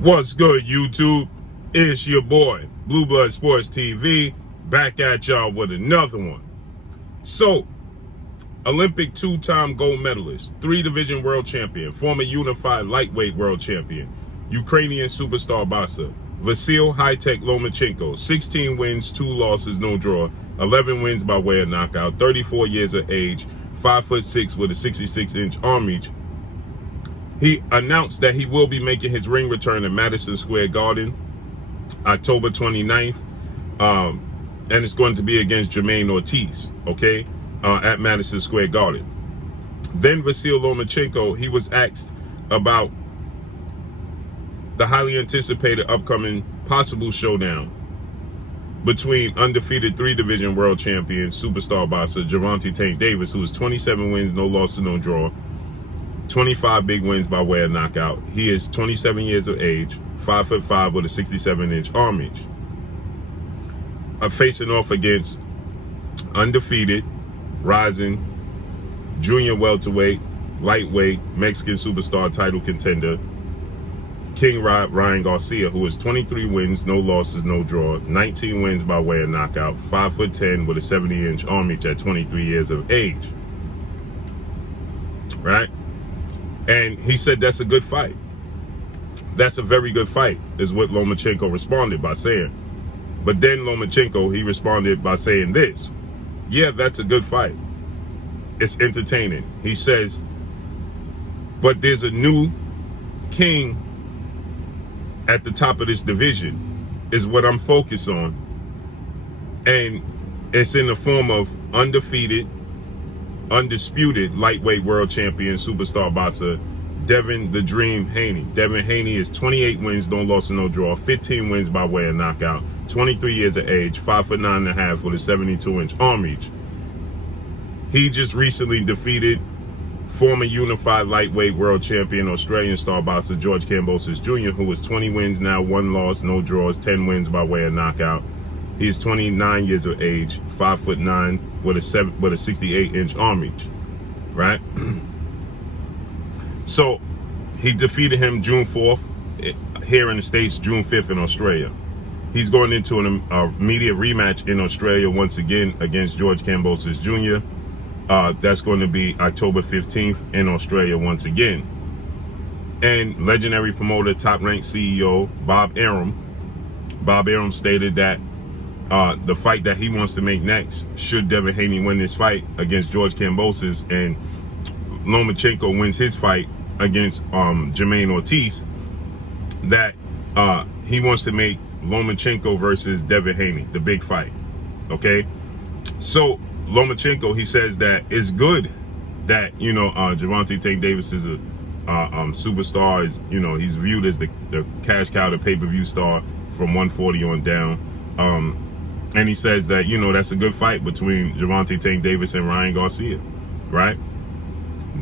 What's good, YouTube? It's your boy, Blue Blood Sports TV, back at y'all with another one. So, Olympic two-time gold medalist, 3-division world champion, former unified lightweight world champion, Ukrainian superstar boxer, Vasily high-tech Lomachenko, 16 wins, 2 losses, no draw, 11 wins by way of knockout, 34 years of age, 5'6" with a 66-inch arm reach. He announced that he will be making his ring return at Madison Square Garden, October 29th. And it's going to be against Jermaine Ortiz, okay, at Madison Square Garden. Then Vasily Lomachenko, he was asked about the highly anticipated upcoming possible showdown between undefeated 3-division world champion superstar boxer Gervonta Tank Davis, who is 27 wins, no losses, no draw, 25 big wins by way of knockout. He is 27 years of age, 5'5" with a 67-inch arm reach. Facing off against undefeated, rising, junior welterweight, lightweight, Mexican superstar title contender, King Ryan Garcia, who is 23 wins, no losses, no draw, 19 wins by way of knockout, 5'10" with a 70-inch arm reach at 23 years of age. Right? And he said that's a good fight. That's a very good fight, is what Lomachenko responded by saying. But then Lomachenko, he responded by saying this: yeah, that's a good fight. It's entertaining. He says, but there's a new king at the top of this division, is what I'm focused on. And it's in the form of undefeated, undisputed lightweight world champion superstar boxer Devin the Dream Haney. Devin Haney is 28 wins, no loss and no draw, 15 wins by way of knockout, 23 years of age, 5'9.5" with a 72-inch arm reach. He just recently defeated former unified lightweight world champion Australian star boxer George Kambosos Jr., who was 20 wins now, 1 loss, no draws, 10 wins by way of knockout. He is 29 years of age, 5'9" with a 68-inch arm reach, right? So he defeated him June 4th here in the States, June 5th in Australia. He's going into an immediate rematch in Australia once again against George Kambosos Jr. That's going to be October 15th in Australia once again. And legendary promoter, top-ranked CEO Bob Arum stated that the fight that he wants to make next, should Devin Haney win this fight against George Kambosos and Lomachenko wins his fight against Jermaine Ortiz, that he wants to make Lomachenko versus Devin Haney the big fight. Okay, so Lomachenko, he says that it's good that, you know, Gervonta Tank Davis is a superstar, is, you know, he's viewed as the cash cow, the pay-per-view star from 140 on down. And he says that, you know, that's a good fight between Gervonta Tank Davis and Ryan Garcia, right?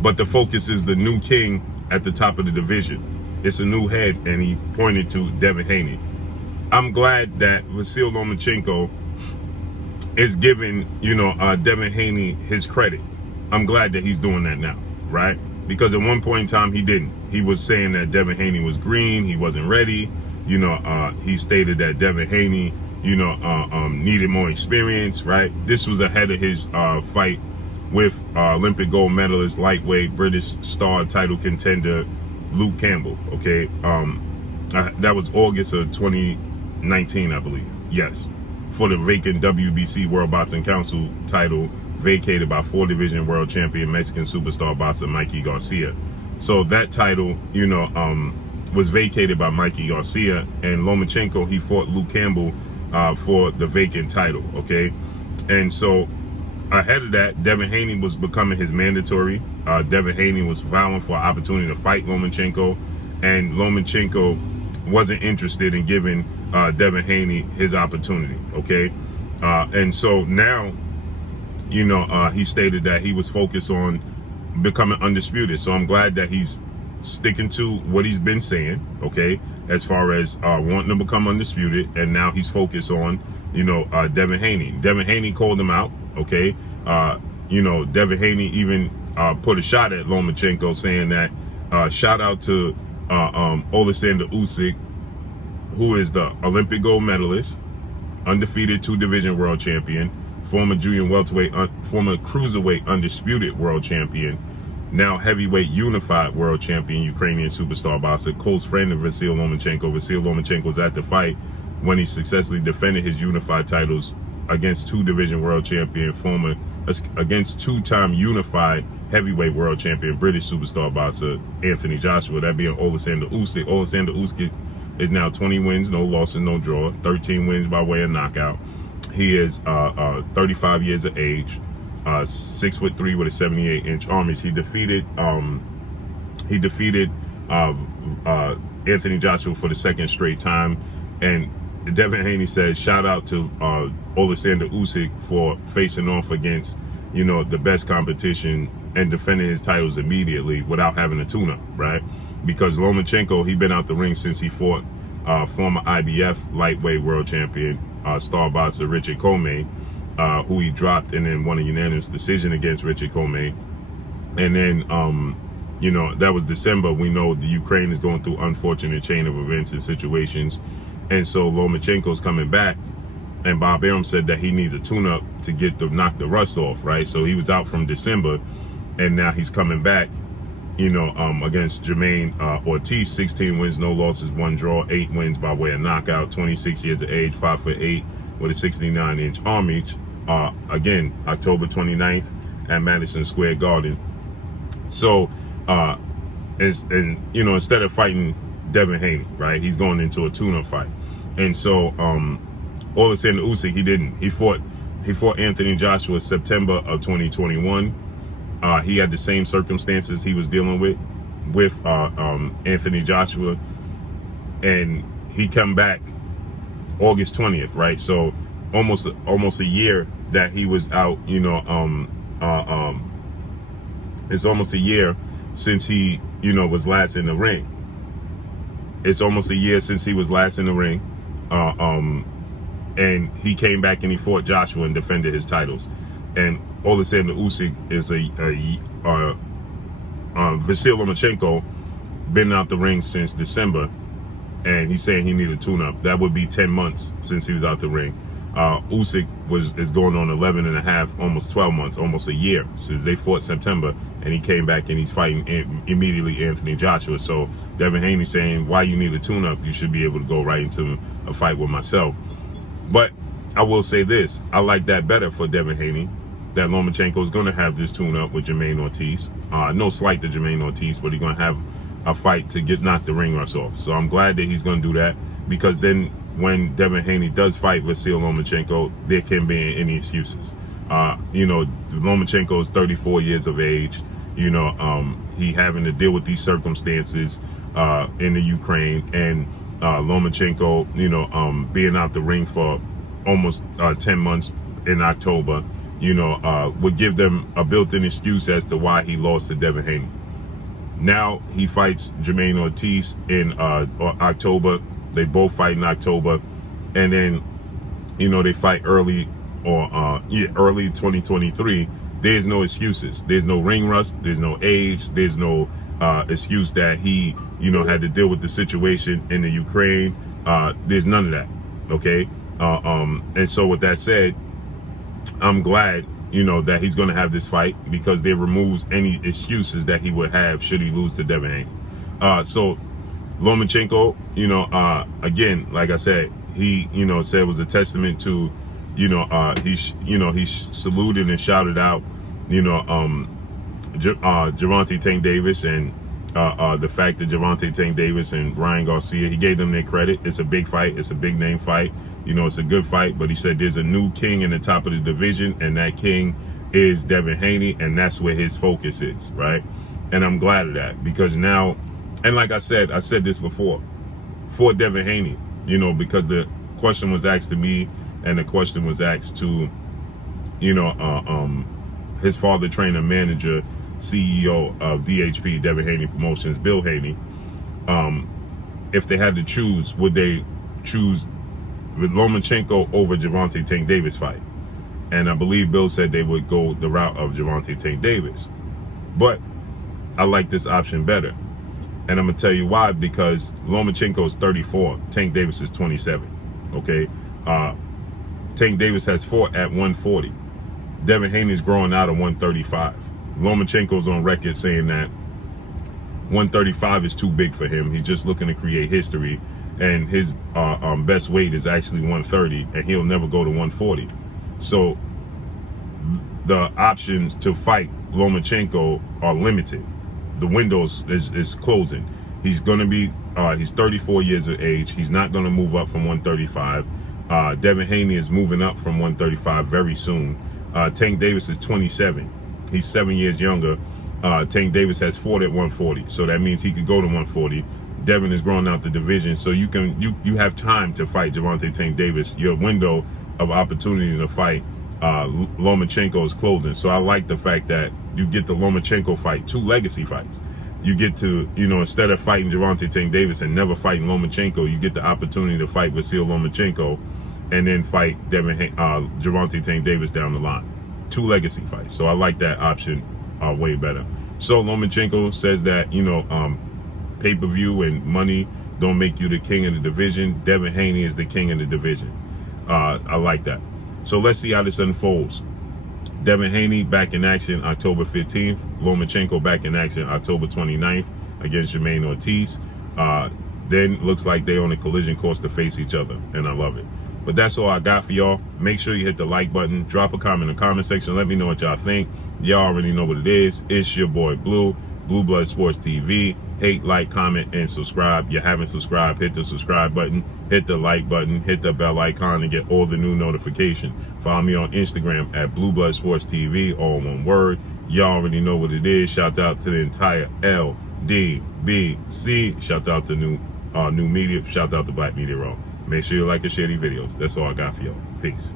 But the focus is the new king at the top of the division. It's a new head, and he pointed to Devin Haney. I'm glad that Vasily Lomachenko is giving, you know, Devin Haney his credit. I'm glad that he's doing that now, right? Because at one point in time, he didn't. He was saying that Devin Haney was green, he wasn't ready. You know, he stated that Devin Haney, you know, needed more experience, right? This was ahead of his fight with Olympic gold medalist, lightweight, British star title contender Luke Campbell, okay? That was August of 2019, I believe, yes, for the vacant WBC World Boxing Council title, vacated by 4-division world champion Mexican superstar boxer Mikey Garcia. So that title, you know, was vacated by Mikey Garcia, and Lomachenko, he fought Luke Campbell for the vacant title, okay? And so ahead of that, Devin Haney was becoming his mandatory. Devin Haney was vowing for an opportunity to fight Lomachenko, and Lomachenko wasn't interested in giving Devin Haney his opportunity, okay? And so now, you know, he stated that he was focused on becoming undisputed. So I'm glad that he's sticking to what he's been saying, okay, as far as wanting to become undisputed. And now he's focused on, you know, Devin Haney. Devin Haney called him out, okay? You know, Devin Haney even put a shot at Lomachenko, saying that shout out to Alexander Usyk, who is the Olympic gold medalist, undefeated 2-division world champion, former junior welterweight, former cruiserweight undisputed world champion, now heavyweight unified world champion, Ukrainian superstar boxer, close friend of Vasily Lomachenko. Vasily Lomachenko was at the fight when he successfully defended his unified titles against 2-division world champion, against 2-time unified heavyweight world champion, British superstar boxer Anthony Joshua, that being Alexander Usyk. Alexander Usyk is now 20 wins, no losses, no draw, 13 wins by way of knockout. He is 35 years of age, 6'3" with a 78-inch arm. He defeated Anthony Joshua for the second straight time. And Devin Haney says, shout out to Alexander Usyk for facing off against, you know, the best competition and defending his titles immediately without having a tune-up, right? Because Lomachenko, he been out the ring since he fought former IBF lightweight world champion, star boxer Richard Comey, who he dropped and then won a unanimous decision against Richard Comey. And then, you know, that was December. We know the Ukraine is going through unfortunate chain of events and situations. And so Lomachenko's coming back, and Bob Arum said that he needs a tune-up to knock the rust off, right? So he was out from December, and now he's coming back, you know, against Jermaine Ortiz, 16 wins, no losses, 1 draw, 8 wins by way of knockout, 26 years of age, 5'8", with a 69-inch arm reach. Again, October 29th at Madison Square Garden. So, and you know, instead of fighting Devin Haney, right, he's going into a tune-up fight. And so, Alexander Usyk, he didn't. He fought Anthony Joshua September of 2021. He had the same circumstances he was dealing with Anthony Joshua, and he come back August 20th, right? So almost a year that he was out, you know. It's almost a year since he, you know, was last in the ring. It's almost a year since he was last in the ring, and he came back and he fought Joshua and defended his titles. And Alexander Usyk is Vasily Lomachenko, been out the ring since December, and he's saying he needed a tune-up. That would be 10 months since he was out the ring. Usyk is going on 11 and a half, almost 12 months, almost a year since they fought September, and he came back and he's fighting immediately Anthony Joshua. So Devin Haney saying, why you need a tune-up? You should be able to go right into a fight with myself. But I will say this, I like that better for Devin Haney, that Lomachenko is going to have this tune-up with Jermaine Ortiz. No slight to Jermaine Ortiz, but he's going to have a fight to knock the ring rust off. So I'm glad that he's going to do that, because then when Devin Haney does fight Vasily Lomachenko, there can't be any excuses. You know, Lomachenko is 34 years of age. You know, he having to deal with these circumstances in the Ukraine, and Lomachenko, you know, being out the ring for almost 10 months in October, you know, would give them a built-in excuse as to why he lost to Devin Haney. Now he fights Jermaine Ortiz in October. They both fight in October, and then, you know, they fight early 2023. There's no excuses. There's no ring rust. There's no age. There's no excuse that he, you know, had to deal with the situation in the Ukraine. There's none of that. Okay. And so with that said, I'm glad, you know, that he's going to have this fight, because it removes any excuses that he would have should he lose to Devin Haney. So Lomachenko, you know, again, like I said, he, you know, said it was a testament to, you know, he saluted and shouted out, you know, Gervonta Tank Davis, and the fact that Gervonta Tank Davis and Ryan Garcia, he gave them their credit. It's a big fight. It's a big name fight. You know, it's a good fight, but he said there's a new king in the top of the division, and that king is Devin Haney, and that's where his focus is, right? And I'm glad of that, because now, and like I said this before, for Devin Haney, you know, because the question was asked to me, and the question was asked to, you know, his father, trainer, manager, CEO of DHP, Devin Haney Promotions, Bill Haney, if they had to choose, would they choose Lomachenko over Gervonta Tank Davis fight? And I believe Bill said they would go the route of Gervonta Tank Davis. But I like this option better. And I'm going to tell you why, because Lomachenko is 34. Tank Davis is 27. Okay? Tank Davis has fought at 140. Devin Haney's growing out of 135. Lomachenko's on record saying that 135 is too big for him. He's just looking to create history. And his best weight is actually 130. And he'll never go to 140. So the options to fight Lomachenko are limited. The windows is closing. He's going to be, he's 34 years of age. He's not going to move up from 135. Devin Haney is moving up from 135 very soon. Tank Davis is 27. He's 7 years younger. Tank Davis has fought at 140. So that means he could go to 140. Devin is growing out the division. So you have time to fight Gervonta Tank Davis. Your window of opportunity to fight Lomachenko is closing. So I like the fact that you get the Lomachenko fight, 2 legacy fights. You get to, instead of fighting Gervonta Tank Davis and never fighting Lomachenko, you get the opportunity to fight Vasily Lomachenko and then fight Gervonta Tank Davis down the line. 2 legacy fights. So I like that option way better. So Lomachenko says that, pay-per-view and money don't make you the king of the division. Devin Haney is the king of the division. I like that. So let's see how this unfolds. Devin Haney back in action October 15th. Lomachenko back in action October 29th against Jermaine Ortiz. Then looks like they on a collision course to face each other, and I love it. But that's all I got for y'all. Make sure you hit the like button. Drop a comment in the comment section. Let me know what y'all think. Y'all already know what it is. It's your boy Blue, Blue Blood Sports TV. Hate, like, comment, and subscribe. You haven't subscribed, hit the subscribe button, hit the like button, hit the bell icon to get all the new notifications. Follow me on Instagram at Blue Blood Sports TV, all one word. Y'all already know what it is. Shout out to the entire LDBC. Shout out to new media. Shout out to Black Media Row. Make sure you like and share these videos. That's all I got for y'all. Peace.